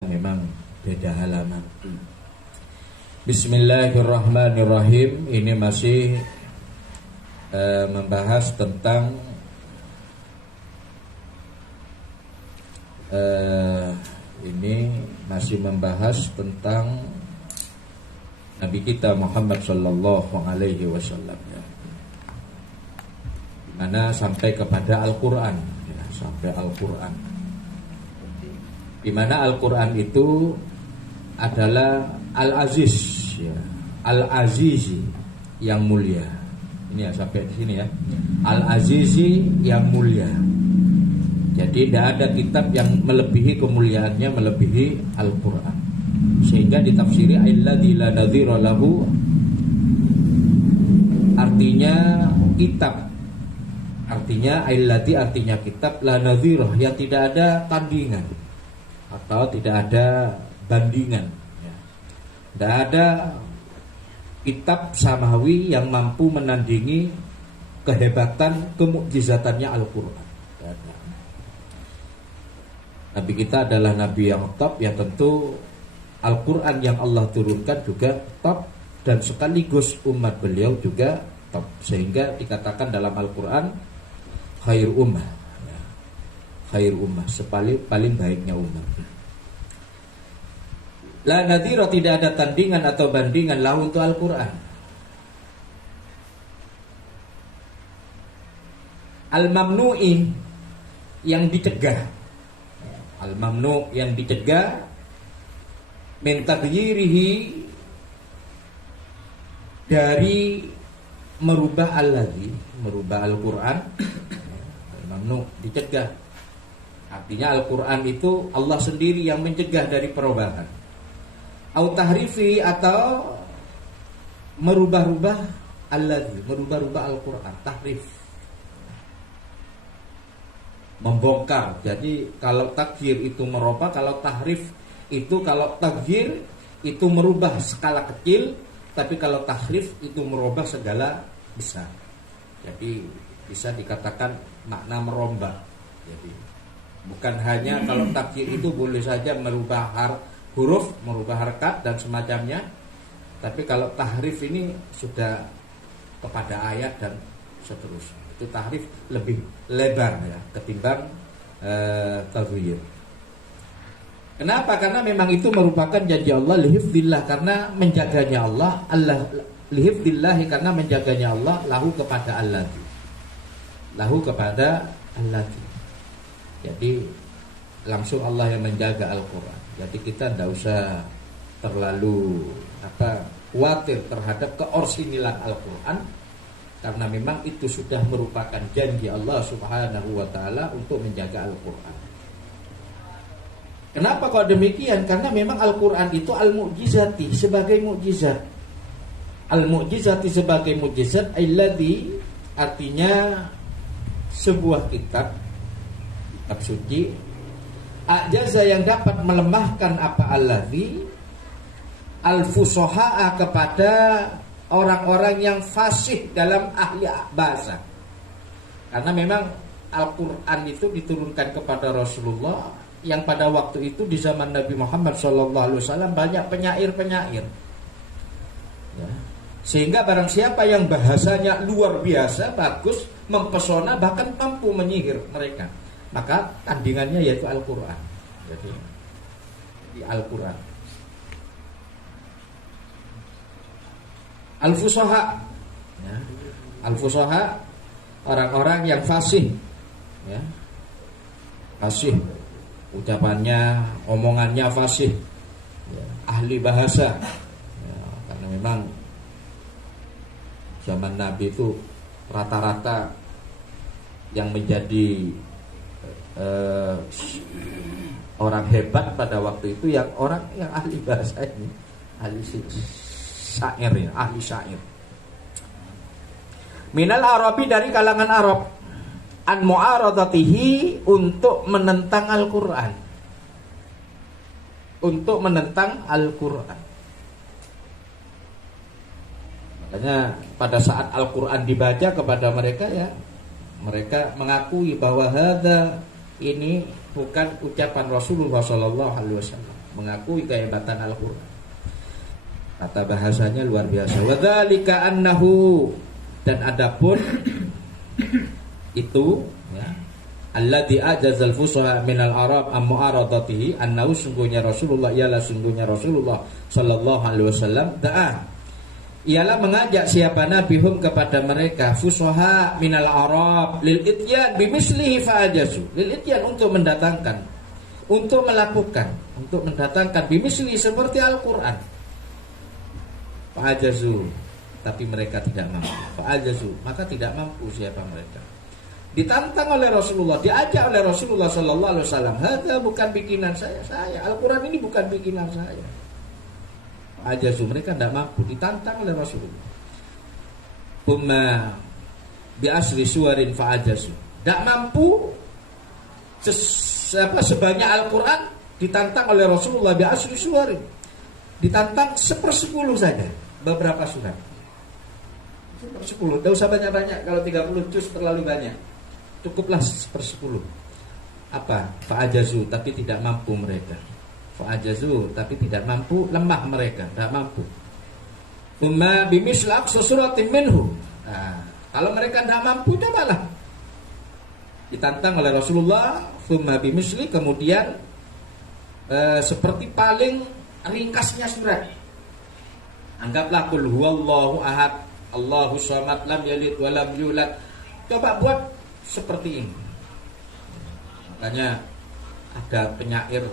memang beda halaman. Bismillahirrahmanirrahim. Ini masih membahas tentang Nabi kita Muhammad sallallahu alaihi wasallam, ya. Dimana sampai kepada Al-Quran, ya, sampai Al-Quran. Dimana Al-Quran itu adalah Al-Aziz, ya. Al-Azizi yang mulia. Ini ya, sampai di sini ya. Al-Azizi yang mulia. Jadi tidak ada kitab yang melebihi kemuliaannya melebihi Al-Quran. Sehingga ditafsiri alladzi la nadhira lahu, artinya kitab. Artinya alladzi, artinya kitab, la nadhira, yang tidak ada tandingan atau tidak ada bandingan, ya. Tidak ada kitab samawi yang mampu menandingi kehebatan, kemukjizatannya Al-Quran. Nabi kita adalah Nabi yang top, ya tentu Al-Quran yang Allah turunkan juga top, dan sekaligus umat beliau juga top. Sehingga dikatakan dalam Al-Quran khair ummah, ya. Khair ummah, paling baiknya umat. La nadhira, tidak ada tandingan atau bandingan lahu untuk Al-Quran. Al-mamnu'i, yang dicegah. Al-mamnu' yang dicegah min taghyirihi, dari merubah alladzi, merubah Al-Quran. Al-mamnu' dicegah. Artinya Al-Quran itu Allah sendiri yang mencegah dari perubahan. Au tahrifi, atau merubah-rubah alladzi, merubah-rubah Al-Quran, tahrif, membongkar. Jadi kalau taghir itu merubah, kalau tahrif itu, kalau taghir itu merubah skala kecil, tapi kalau tahrif itu merubah segala besar. Jadi bisa dikatakan makna merombak. Jadi bukan hanya kalau taghir itu boleh saja merubah huruf, merubah harkat dan semacamnya, tapi kalau tahrif ini sudah kepada ayat dan seterusnya. Itu tahrif lebih lebar, ya, ketimbang taghyir. Kenapa? Karena memang itu merupakan janji Allah lihifdillah, karena menjaganya Allah, lihifdillahi, karena menjaganya Allah, lahu kepada alladzi, lahu kepada alladzi. Jadi langsung Allah yang menjaga Al-Quran. Jadi kita tidak usah terlalu khawatir terhadap keorsinilan Al-Quran, karena memang itu sudah merupakan janji Allah subhanahu wa ta'ala untuk menjaga Al-Quran. Kenapa kok demikian? Karena memang Al-Quran itu al-mu'jizati, sebagai mu'jizat. Al-mu'jizati sebagai mu'jizat, alladzi, artinya sebuah kitab suci, ajaza, yang dapat melemahkan apa alladzi, al-fusoha'a, kepada orang-orang yang fasih dalam ahli bahasa. Karena memang Al-Quran itu diturunkan kepada Rasulullah, yang pada waktu itu di zaman Nabi Muhammad SAW banyak penyair-penyair, ya. Sehingga barang siapa yang bahasanya luar biasa, bagus, mempesona, bahkan mampu menyihir mereka, maka tandingannya yaitu Al-Quran. Jadi di Al-Quran. Al-fusoha, ya. Al-fusoha, orang-orang yang fasih, ya. Fasih, ucapannya, omongannya fasih, ya. Ahli bahasa, ya. Karena memang zaman Nabi itu rata-rata yang menjadi orang hebat pada waktu itu yang orang yang ahli bahasa ini, ahli syair, ya, ahli syair. Minal Arabi, dari kalangan Arab, an mu'aradatihi, untuk menentang Al-Quran, untuk menentang Al-Quran. Makanya pada saat Al-Quran dibaca kepada mereka, ya, mereka mengakui bahwa hadza, ini bukan ucapan Rasulullah SAW. mengakui kehebatan Al-Quran. Kata bahasanya luar biasa. Wadzalika annahu, dan adapun itu ya, alladzi ajazal fusaha minal arab am mu'aradatihi, annahu, sungguhnya Rasulullah, ialah sungguhnya Rasulullah sallallahu alaihi wasallam, ialah mengajak siapa nabihum kepada mereka, fusaha minal arab lil ityan bimislihi fa'ajazu, lil ityan untuk mendatangkan, untuk melakukan, untuk mendatangkan bimislihi seperti Al-Quran. Fa'ajazu, tapi mereka tidak mampu. Fa'ajazu, maka tidak mampu siapa mereka. Ditantang oleh Rasulullah, diajak oleh Rasulullah sallallahu alaihi wasallam, "Hada bukan bikinan saya. Al-Quran ini bukan bikinan saya." Fa'ajazu, mereka tidak mampu, ditantang oleh Rasulullah. Buma bi asri suwarin fa'ajazu. Tidak mampu sebanyak Al-Quran, ditantang oleh Rasulullah bi asri suwarin. Ditantang 1/10 saja beberapa surat. 1/10, tidak usah banyak-banyak. Kalau 30 juz terlalu banyak, cukuplah 1/10. Apa? Fa'ajazu, tapi tidak mampu mereka. Fa'ajazu, tapi tidak mampu, lemah mereka, tidak mampu. Umma bimisl aqsa suratin minhu. Nah, kalau mereka tidak mampu, cobalah. Ditantang oleh Rasulullah, umma bimisli, kemudian seperti paling ringkasnya surat. Anggaplah qul huwallahu ahad, Allahu samad, lam yalid wa lam yulad. Coba buat seperti ini. Makanya ada penyair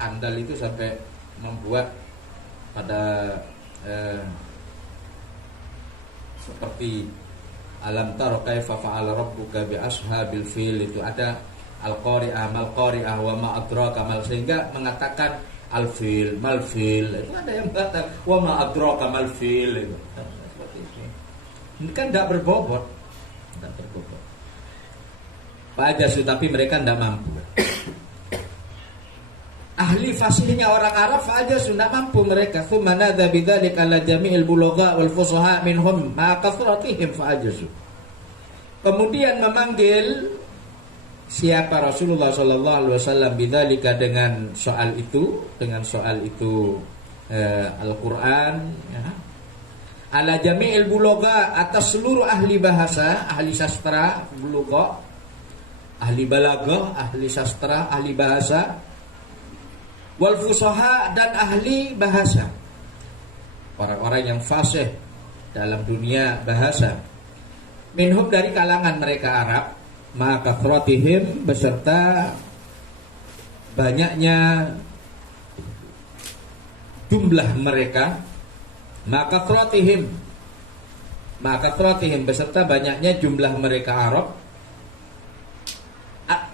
andal itu sampai membuat pada seperti alam taro kaifa fa'ala rabbuka bi ashabil fil, itu ada al-qari'ah mal qari'ah wa ma adraka mal, sehingga mengatakan al-fil mal fil, itu ada yang kata wa ma adraka mal fil, itu seperti itu. Ini kan tidak berbobot, Fa'ajazu, tapi mereka tidak mampu. Ahli fasihnya orang Arab, fa'ajazu, tidak mampu mereka. Tsumma nadza bidzalika ala jami'il bulagha wal fusaha minhum ma kathratihim fa'ajazu. Kemudian memanggil siapa Rasulullah sallallahu alaihi wasallam bidzalika, dengan soal itu, Al-Qur'an ya. Ala jami'il bulagha, atas seluruh ahli bahasa, ahli sastra, bulagha, ahli balaghah, ahli sastra, ahli bahasa, wal fusaha, dan ahli bahasa, orang-orang yang fasih dalam dunia bahasa, minhum, dari kalangan mereka Arab, maka kathratihim, beserta banyaknya jumlah mereka, maka kathratihim, beserta banyaknya jumlah mereka Arab.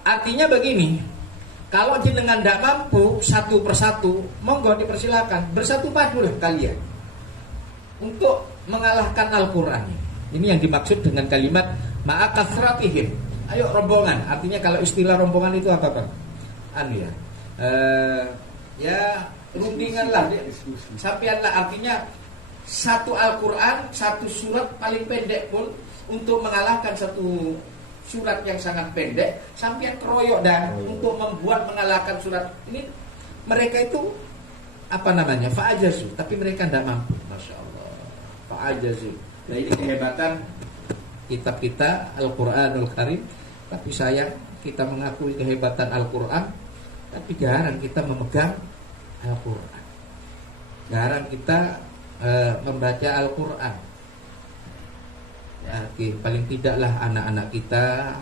Artinya begini, kalau jenengan tidak mampu satu persatu, monggo dipersilakan, bersatu padulah kalian untuk mengalahkan Al-Quran. Ini yang dimaksud dengan kalimat ma'akathratihim. Ayo rombongan, artinya kalau istilah rombongan itu apa Pak? Ya rundinganlah, sampianlah, artinya satu Al-Quran, satu surat paling pendek pun untuk mengalahkan satu surat yang sangat pendek, sampian keroyok dan untuk membuat mengalahkan surat ini. Mereka itu apa namanya? Fa'ajazu, tapi mereka tidak mampu. Masya Allah, fa'ajazu. Nah, ini kehebatan kitab kita Al-Quranul Karim. Tapi sayang, kita mengakui kehebatan Al-Quran, tapi jarang kita memegang Al-Quran, jarang kita membaca Al-Quran. Ya, paling tidaklah anak-anak kita,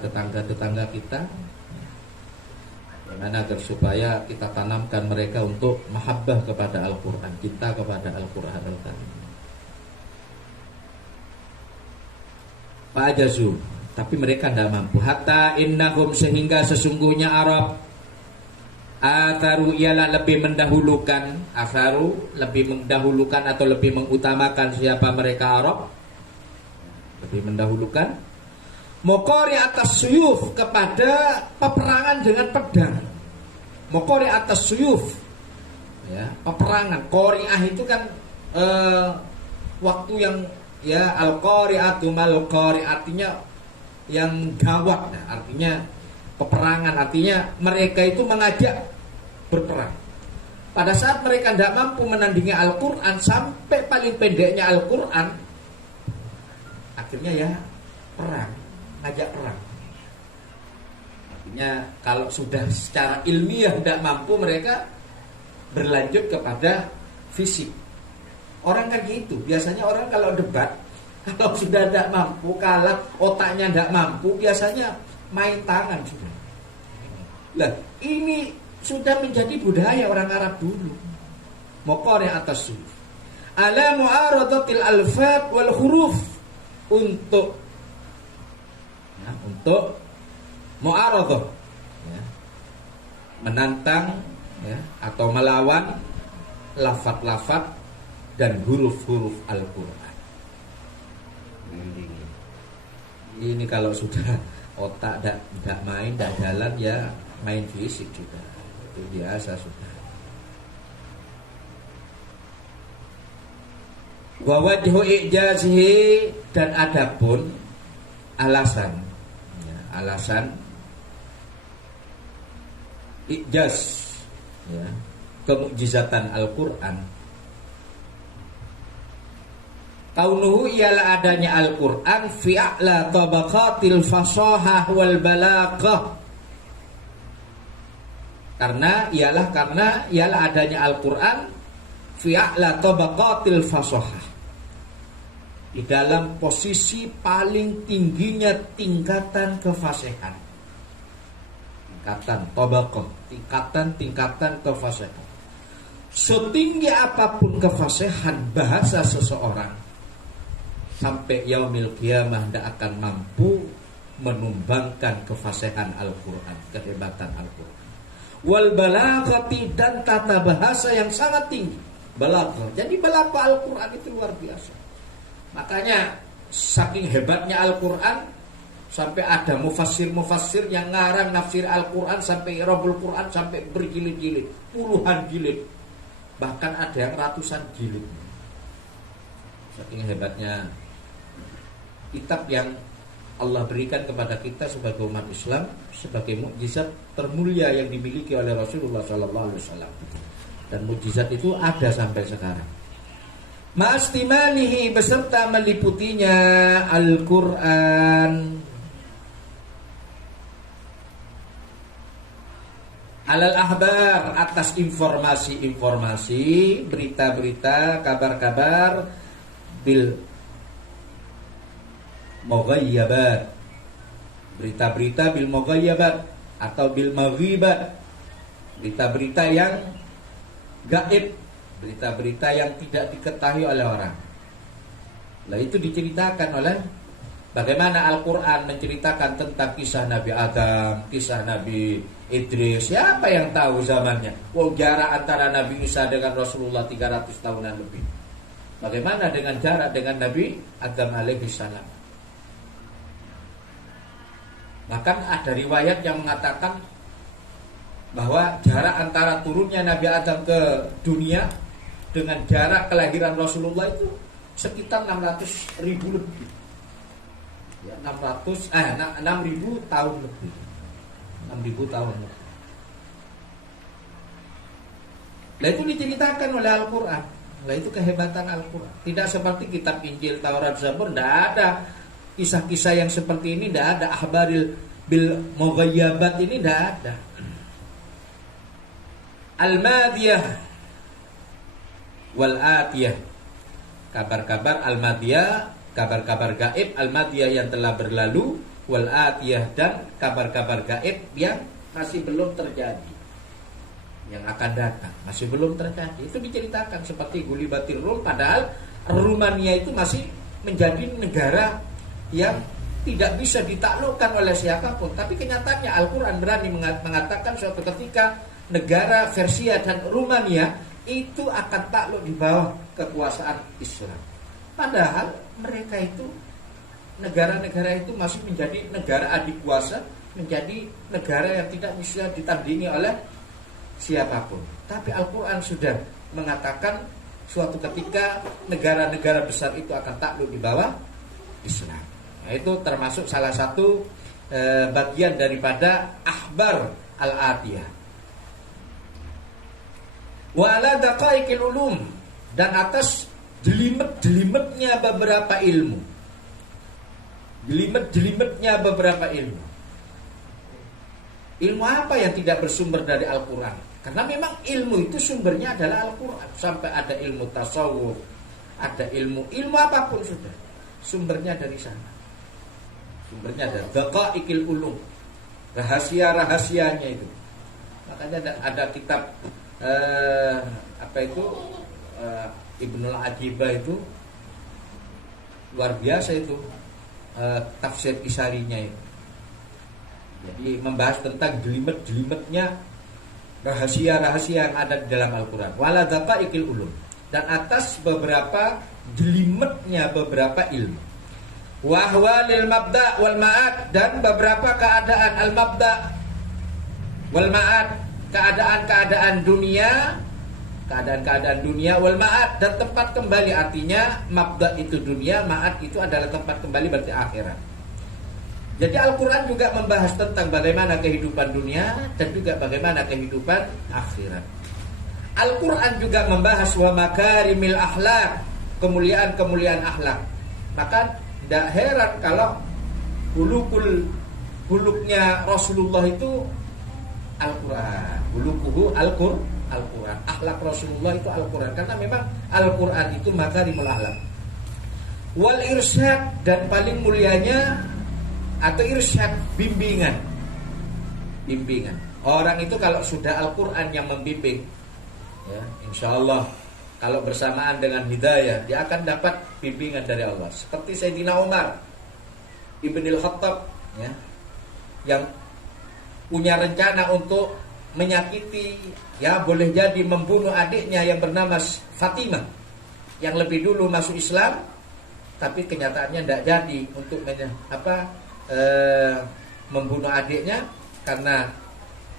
tetangga-tetangga kita, bagaimana agar supaya kita tanamkan mereka untuk mahabbah kepada Al-Quran, cinta kepada Al-Quran Al-Karim. Fa'ajazu, tapi mereka tidak mampu. Hatta innahum, sehingga sesungguhnya Arab, atharu, ialah lebih mendahulukan, lebih mendahulukan atau lebih mengutamakan siapa mereka Arab, lebih mendahulukan mokori atas suyuf, kepada peperangan dengan pedang. Mokori atas suyuf, ya, peperangan. Qori'ah itu kan waktu yang, ya, al-qari'atu mal qari', artinya yang gawat. Nah, artinya peperangan, artinya mereka itu mengajak berperang. Pada saat mereka tidak mampu menandingi Al-Quran, sampai paling pendeknya Al-Quran, akhirnya ya perang, ngajak perang. Artinya kalau sudah secara ilmiah tidak mampu, mereka berlanjut kepada fisik. Orang kan gitu, biasanya orang kalau debat, kalau sudah tidak mampu, kalah, otaknya tidak mampu, biasanya main tangan sudah. Lah, ini sudah menjadi budaya orang Arab dulu. Mokor yang atas sulh. Ala mu'aradatil alfat wal huruf, untuk mu'aradah, ya, menantang, ya, atau melawan lafaz-lafaz dan huruf-huruf Al-Quran. Ini kalau sudah otak tidak main, tidak jalan, ya main fisik juga. Itu biasa sudah. Wa wajhu ijazihi, dan adapun alasan, ya, alasan ijaz, ya, kemukjizatan Al-Quran. Kaunuhu, ialah adanya Al-Quran fi a'la tabaqatil fasahah wal balaghah. Karena ialah adanya Al-Quran fi a'la tabaqatil fasahah, di dalam posisi paling tingginya tingkatan kefasihan. Tingkatan tabaqah, tingkatan kefasihan. Setinggi apapun kefasihan bahasa seseorang, sampai yaumil qiyamah tidak akan mampu menumbangkan kefasihan Al-Quran, kehebatan Al-Quran. Wal balaghati, dan tata bahasa yang sangat tinggi. Balaghah. Jadi balaghah Al-Quran itu luar biasa. Makanya saking hebatnya Al-Quran, sampai ada mufassir yang ngarang nafsir Al-Quran, sampai i'rabul Quran, sampai berjilid-jilid, puluhan jilid, bahkan ada yang ratusan jilid. Saking hebatnya kitab yang Allah berikan kepada kita sebagai umat Islam, sebagai mukjizat termulia yang dimiliki oleh Rasulullah SAW. Dan mukjizat itu ada sampai sekarang. Ma'astimalihi, beserta meliputinya Al-Quran, alal ahbar, atas informasi-informasi, berita-berita, kabar-kabar, bil mughayyabat, berita-berita bil mughayyabat atau bil maghibat, berita-berita yang gaib, berita-berita yang tidak diketahui oleh orang. Nah, itu diceritakan oleh, bagaimana Al-Quran menceritakan tentang kisah Nabi Adam, kisah Nabi Idris. Siapa yang tahu zamannya? Jarak antara Nabi Isa dengan Rasulullah 300 tahunan lebih. Bagaimana dengan jarak dengan Nabi Adam alaihi salam? Bahkan ada riwayat yang mengatakan bahwa jarak antara turunnya Nabi Adam ke dunia dengan jarak kelahiran Rasulullah itu sekitar 600.000 lebih. Ya, 6.000 tahun lebih. 6.000 tahun lebih. Nah, itu diceritakan oleh Al-Quran. Nah, itu kehebatan Al-Quran. Tidak seperti kitab Injil, Taurat, Zabur, tidak ada kisah-kisah yang seperti ini, tidak ada ahbaril bil mughayyabat ini, tidak ada. Al-madiyah wal atiyah, kabar-kabar al-madiyah, kabar-kabar gaib, al-madiyah yang telah berlalu, wal atiyah, dan kabar-kabar gaib yang masih belum terjadi, yang akan datang, masih belum terjadi. Itu diceritakan seperti Gulibatir Rum, padahal Rumania itu masih menjadi negara yang tidak bisa ditaklukkan oleh siapapun. Tapi kenyataannya Al-Quran berani mengatakan suatu ketika negara Persia dan Rumania itu akan takluk di bawah kekuasaan Islam. Padahal mereka itu, negara-negara itu masih menjadi negara adik kuasa, menjadi negara yang tidak bisa ditandingi oleh siapapun. Tapi Al-Quran sudah mengatakan suatu ketika negara-negara besar itu akan takluk di bawah Islam. Nah, itu termasuk salah satu bagian daripada akhbar al-atiyah. Wa ala daqaiqil ulum, dan atas jelimet-jelimetnya beberapa ilmu. Jelimet-jelimetnya beberapa ilmu. Ilmu apa yang tidak bersumber dari Al-Quran? Karena memang ilmu itu sumbernya adalah Al-Quran. Sampai ada ilmu tasawuf, ada ilmu apapun sudah, sumbernya dari sana. Sumbernya dari daqaiqil ulum, rahasia-rahasianya itu. Makanya ada kitab Ibnul Ajibah itu luar biasa itu, tafsir Isarinya itu. Jadi membahas tentang jelimet-jelimetnya rahasia-rahasia yang ada di dalam Al-Quran. Wala daqaiqil ulum, dan atas beberapa jelimetnya beberapa ilmu. Wa ahwalil mabda wal ma'ad, dan beberapa keadaan al-mabda wal ma'ad, keadaan-keadaan dunia, keadaan-keadaan dunia, wal ma'ad, dan tempat kembali. Artinya mabda itu dunia, ma'ad itu adalah tempat kembali, berarti akhirat. Jadi Al-Quran juga membahas tentang bagaimana kehidupan dunia dan juga bagaimana kehidupan akhirat. Al-Quran juga membahas wa makarimil akhlak, kemuliaan-kemuliaan akhlak. Maka tidak heran kalau huluknya Rasulullah itu Al-Quran. Hulukuhu Al-Quran. Akhlak Rasulullah itu Al-Quran. Karena memang Al-Quran itu makarimul akhlak. Wal irsyad, dan paling mulianya atau irsyad, bimbingan. Orang itu kalau sudah Al-Quran yang membimbing, ya, insya Allah kalau bersamaan dengan hidayah, dia akan dapat bimbingan dari Allah. Seperti Sayyidina Umar Ibnul Khattab, ya, yang punya rencana untuk menyakiti, ya boleh jadi membunuh adiknya yang bernama Fatimah, yang lebih dulu masuk Islam, tapi kenyataannya tidak jadi untuk membunuh adiknya, karena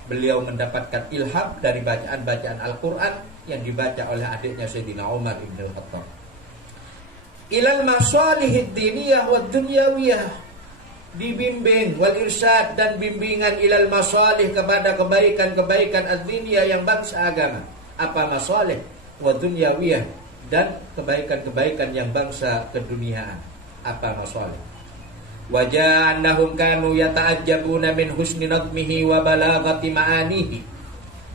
beliau mendapatkan ilham dari bacaan-bacaan Al-Quran yang dibaca oleh adiknya Sayyidina Umar Ibn Al-Khattab. Ilal masalihid diniyah wa dunyawiyah, dibimbing, wal irsyad, dan bimbingan ilal masalih, kepada kebaikan-kebaikan ad-diniyah yang bangsa agama. Apa masalih? Wa dunyawiyah, dan kebaikan-kebaikan yang bangsa keduniaan. Apa masalih? Wajah annahum kanu yata'ajjabuna min husni nadmihi wa balaghati ma'anihi.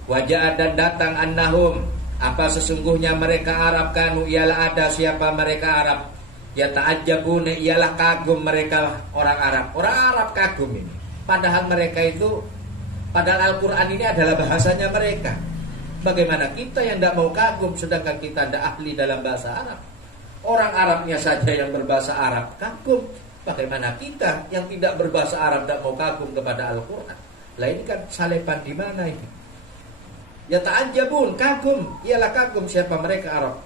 Wajah, dan datang annahum, apa sesungguhnya mereka Arab, kanu ialah ada siapa mereka Arab, yata'ajjabuna ialah kagum mereka orang Arab kagum ini. Padahal mereka itu, padahal Al-Quran ini adalah bahasanya mereka. Bagaimana kita yang tidak mau kagum, sedangkan kita tidak ahli dalam bahasa Arab? Orang Arabnya saja yang berbahasa Arab kagum, bagaimana kita yang tidak berbahasa Arab tidak mau kagum kepada Al-Quran? Lah ini kan salepan di mana ini? Ya ta'ajjabun, kagum, ialah kagum siapa mereka Arab.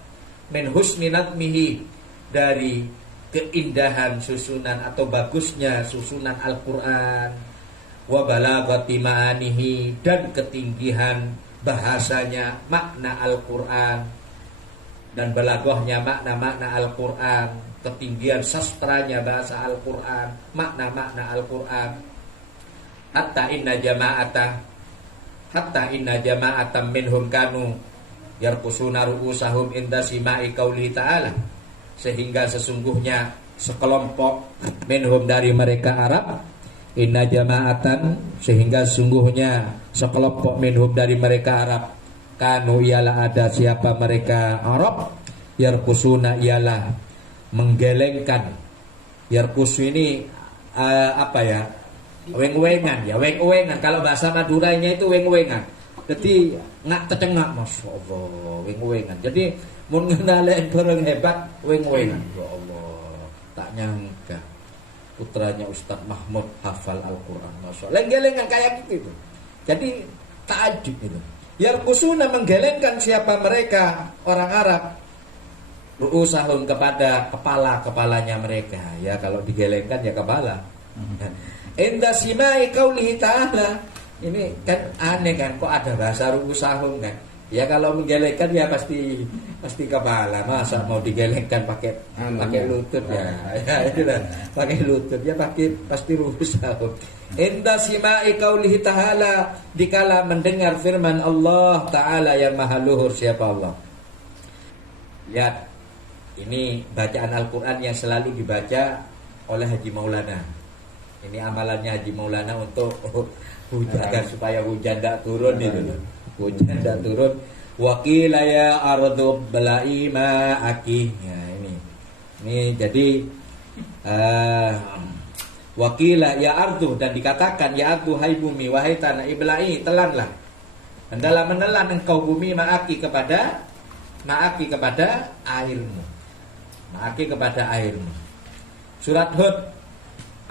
Min husni nadmihi, dari keindahan susunan atau bagusnya susunan Al-Quran. Wa balaghati ma'anihi, dan ketinggihan bahasanya, makna Al-Quran, dan balaghahnya makna-makna Al-Quran, ketinggian sastranya bahasa Al-Quran, makna-makna Al-Quran. Hatta inna jama'atan minhum kanu yarkusuna ru'usahum inda sima'i qauli ta'ala, sehingga sesungguhnya sekelompok minhum dari mereka Arab, inna jama'atan, sehingga sesungguhnya sekelompok minhum dari mereka Arab, kanu ialah ada siapa mereka Arab, yarkusuna ialah menggelengkan. Yarkusu ini weng-wengan, ya, weng-wengan. Kalau bahasa Maduranya itu weng-wengan. Jadi ngak tecengak, Masya Allah, weng-wengan. Jadi mun ngendalain barang hebat, weng-wengan. Ya Allah, tak nyangka putranya Ustadz Mahmud hafal Al-Quran, Masya Allah. Lenggelengan kayak gitu. Jadi takjub itu. Yarkusuna, menggelengkan siapa mereka orang Arab, ru'usahum, kepada kepala-kepalanya mereka. Ya kalau digelengkan ya kepala. Inda simai qaulihi ta'ala. Ini kan aneh kan, kok ada bahasa ru'usahum kan. Ya kalau menggelengkan ya pasti kepala. Masa mau digelengkan pakai lutut ya. Ya itulah. Pakai lutut ya pasti rusak. Inda sima'i qaulihi ta'ala, dikala mendengar firman Allah Ta'ala yang maha luhur. Siapa Allah? Lihat, ini bacaan Al-Quran yang selalu dibaca oleh Haji Maulana. Ini amalannya Haji Maulana untuk agar supaya hujan tidak turun itu. Hujan tidak turun. Wakila ya ardu bala'i ma'aki. Ya ini jadi wakila ya ardu, dan dikatakan ya ardu hai bumi wahai tanah ibla'i telanlah. Hendaklah menelan engkau bumi ma'aki kepada airmu. Ma'aki kepada airmu. Surat Hud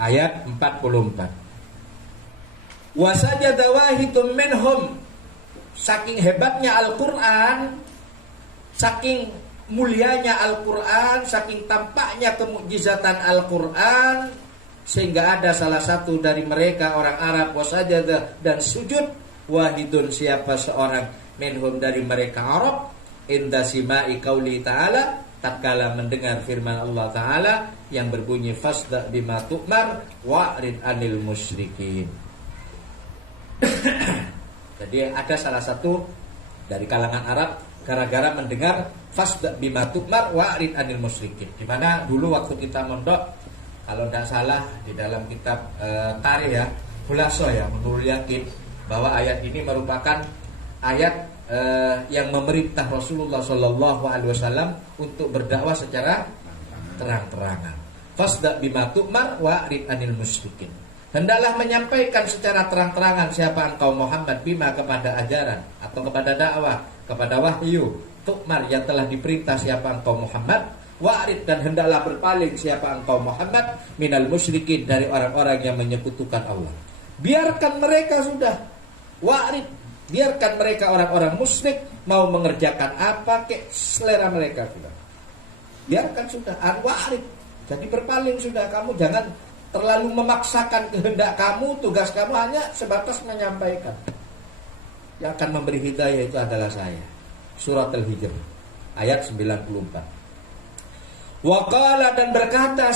ayat 44. Wasajada wahidun minhum, saking hebatnya Al-Quran, saking mulianya Al-Quran, saking tampaknya kemukjizatan Al-Quran, sehingga ada salah satu dari mereka orang Arab wasajada, dan sujud wahidun, siapa seorang minhum dari mereka Arab, inda sima'i qauli ta'ala, tatkala mendengar firman Allah Ta'ala yang berbunyi fasda bima tu'mar wa'rid anil musyrikin. Jadi ada salah satu dari kalangan Arab gara-gara mendengar fasda bima tu'mar wa'rid anil musyrikin. Di mana dulu waktu kita mondok, kalau tidak salah di dalam kitab tarikh ya, Khulaso ya, menurut Yakin, bahwa ayat ini merupakan ayat yang memerintah Rasulullah Shallallahu Alaihi Wasallam untuk berdakwah secara terang-terangan. Fasda bima tu'mar wa'rid anil musyrikin. Hendaklah menyampaikan secara terang-terangan siapa engkau Muhammad bima, kepada ajaran atau kepada dakwah, kepada wahyu, tu'mar yang telah diperintah siapa engkau Muhammad, wa'rid, dan hendaklah berpaling siapa engkau Muhammad minal musyrikin, dari orang-orang yang menyekutukan Allah. Biarkan mereka sudah, wa'rid, biarkan mereka orang-orang musyrik mau mengerjakan apa kek selera mereka sudah. Biarkan sudah, wa'rid, jadi berpaling sudah. Kamu jangan terlalu memaksakan kehendak kamu, tugas kamu hanya sebatas menyampaikan. Yang akan memberi hidayah itu adalah saya. Surat Al-Hijr ayat 94. Waqala, dan berkata